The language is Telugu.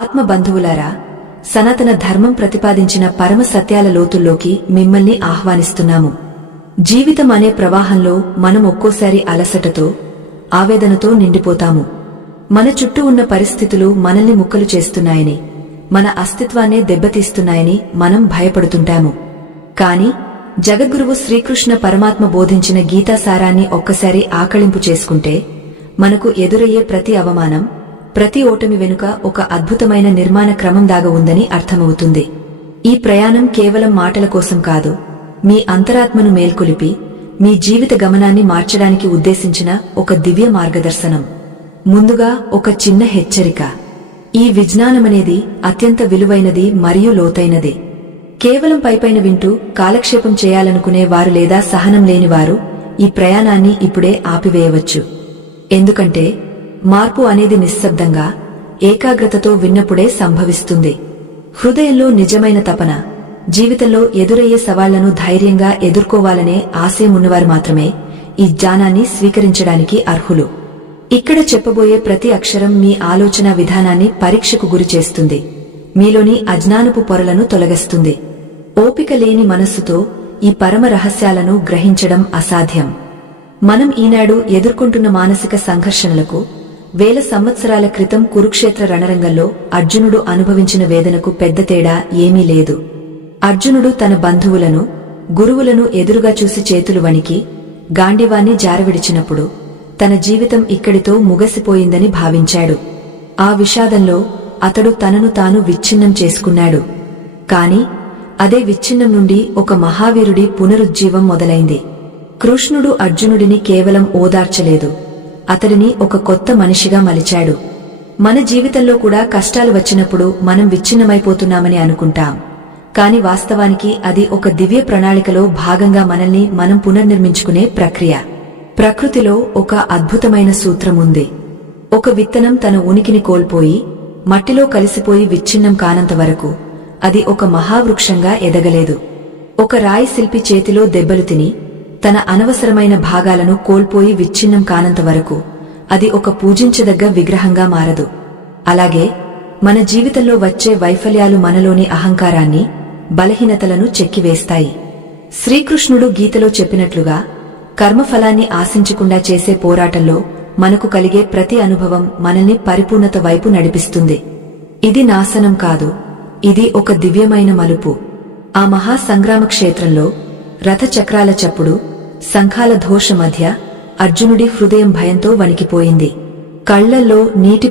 ఆత్మబంధువులారా, సనాతన ధర్మం ప్రతిపాదించిన పరమ సత్యాల లోతుల్లోకి మిమ్మల్ని ఆహ్వానిస్తున్నాము. జీవితం అనే ప్రవాహంలో మనం ఒక్కోసారి అలసటతో, ఆవేదనతో నిండిపోతాము. మన చుట్టూ ఉన్న పరిస్థితులు మనల్ని ముక్కలు చేస్తున్నాయని, మన అస్తిత్వాన్నే దెబ్బతీస్తున్నాయని మనం భయపడుతుంటాము. కాని జగద్గురువు శ్రీకృష్ణ పరమాత్మ బోధించిన గీతాసారాన్ని ఒక్కసారి ఆకళింపు చేసుకుంటే మనకు ఎదురయ్యే ప్రతి అవమానం, ప్రతి ఓటమి వెనుక ఒక అద్భుతమైన నిర్మాణ క్రమం దాగ ఉందని అర్థమవుతుంది. ఈ ప్రయాణం కేవలం మాటల కోసం కాదు, మీ అంతరాత్మను మేల్కొలిపి మీ జీవిత గమనాన్ని మార్చడానికి ఉద్దేశించిన ఒక దివ్య మార్గదర్శనం. ముందుగా ఒక చిన్న హెచ్చరిక. ఈ విజ్ఞానమనేది అత్యంత విలువైనది మరియు లోతైనది. కేవలం పైపైన వింటూ కాలక్షేపం చేయాలనుకునే వారు లేదా సహనం లేనివారు ఈ ప్రయాణాన్ని ఇప్పుడే ఆపివేయవచ్చు. ఎందుకంటే మార్పు అనేది నిశ్శబ్దంగా, ఏకాగ్రతతో విన్నప్పుడే సంభవిస్తుంది. హృదయంలో నిజమైన తపన, జీవితంలో ఎదురయ్యే సవాళ్లను ధైర్యంగా ఎదుర్కోవాలనే ఆశయమున్నవారు మాత్రమే ఈ జ్ఞానాన్ని స్వీకరించడానికి అర్హులు. ఇక్కడ చెప్పబోయే ప్రతి అక్షరం మీ ఆలోచన విధానాన్ని పరీక్షకు గురిచేస్తుంది, మీలోని అజ్ఞానపు పొరలను తొలగిస్తుంది. ఓపిక లేని మనస్సుతో ఈ పరమ రహస్యాలను గ్రహించడం అసాధ్యం. మనం ఈనాడు ఎదుర్కొంటున్న మానసిక సంఘర్షణలకు వేల సంవత్సరాల క్రితం కురుక్షేత్ర రణరంగంలో అర్జునుడు అనుభవించిన వేదనకు పెద్ద తేడా ఏమీ లేదు. అర్జునుడు తన బంధువులను, గురువులను ఎదురుగా చూసి చేతులు వణికి గాండివాన్ని జారవిడిచినప్పుడు తన జీవితం ఇక్కడితో ముగసిపోయిందని భావించాడు. ఆ విషాదంలో అతడు తనను తాను విచ్ఛిన్నం చేసుకున్నాడు. కాని అదే విచ్ఛిన్నం నుండి ఒక మహావీరుడి పునరుజ్జీవం మొదలైంది. కృష్ణుడు అర్జునుడిని కేవలం ఓదార్చలేదు, అతడిని ఒక కొత్త మనిషిగా మలిచాడు. మన జీవితంలో కూడా కష్టాలు వచ్చినప్పుడు మనం విచ్ఛిన్నమైపోతున్నామని అనుకుంటాం. కాని వాస్తవానికి అది ఒక దివ్య ప్రణాళికలో భాగంగా మనల్ని మనం పునర్నిర్మించుకునే ప్రక్రియ. ప్రకృతిలో ఒక అద్భుతమైన సూత్రం ఉంది. ఒక విత్తనం తన ఉనికిని కోల్పోయి మట్టిలో కలిసిపోయి విచ్ఛిన్నం కానంత వరకు అది ఒక మహావృక్షంగా ఎదగలేదు. ఒక రాయి శిల్పి చేతిలో దెబ్బలు తిని తన అనవసరమైన భాగాలను కోల్పోయి విచ్ఛిన్నం కానంత వరకు అది ఒక పూజించదగ్గ విగ్రహంగా మారదు. అలాగే మన జీవితంలో వచ్చే వైఫల్యాలు మనలోని అహంకారాన్ని, బలహీనతలను చెక్కివేస్తాయి. శ్రీకృష్ణుడు గీతలో చెప్పినట్లుగా కర్మఫలాన్ని ఆశించకుండా చేసే పోరాటంలో మనకు కలిగే ప్రతి అనుభవం మనల్ని పరిపూర్ణత వైపు నడిపిస్తుంది. ఇది నాశనం కాదు, ఇది ఒక దివ్యమైన మలుపు. ఆ మహాసంగ్రామ క్షేత్రంలో రథచక్రాల చప్పుడు, శంఖాల ఘోష మధ్య అర్జునుడి హృదయం భయంతో వణికిపోయింది. కళ్లల్లో నీటి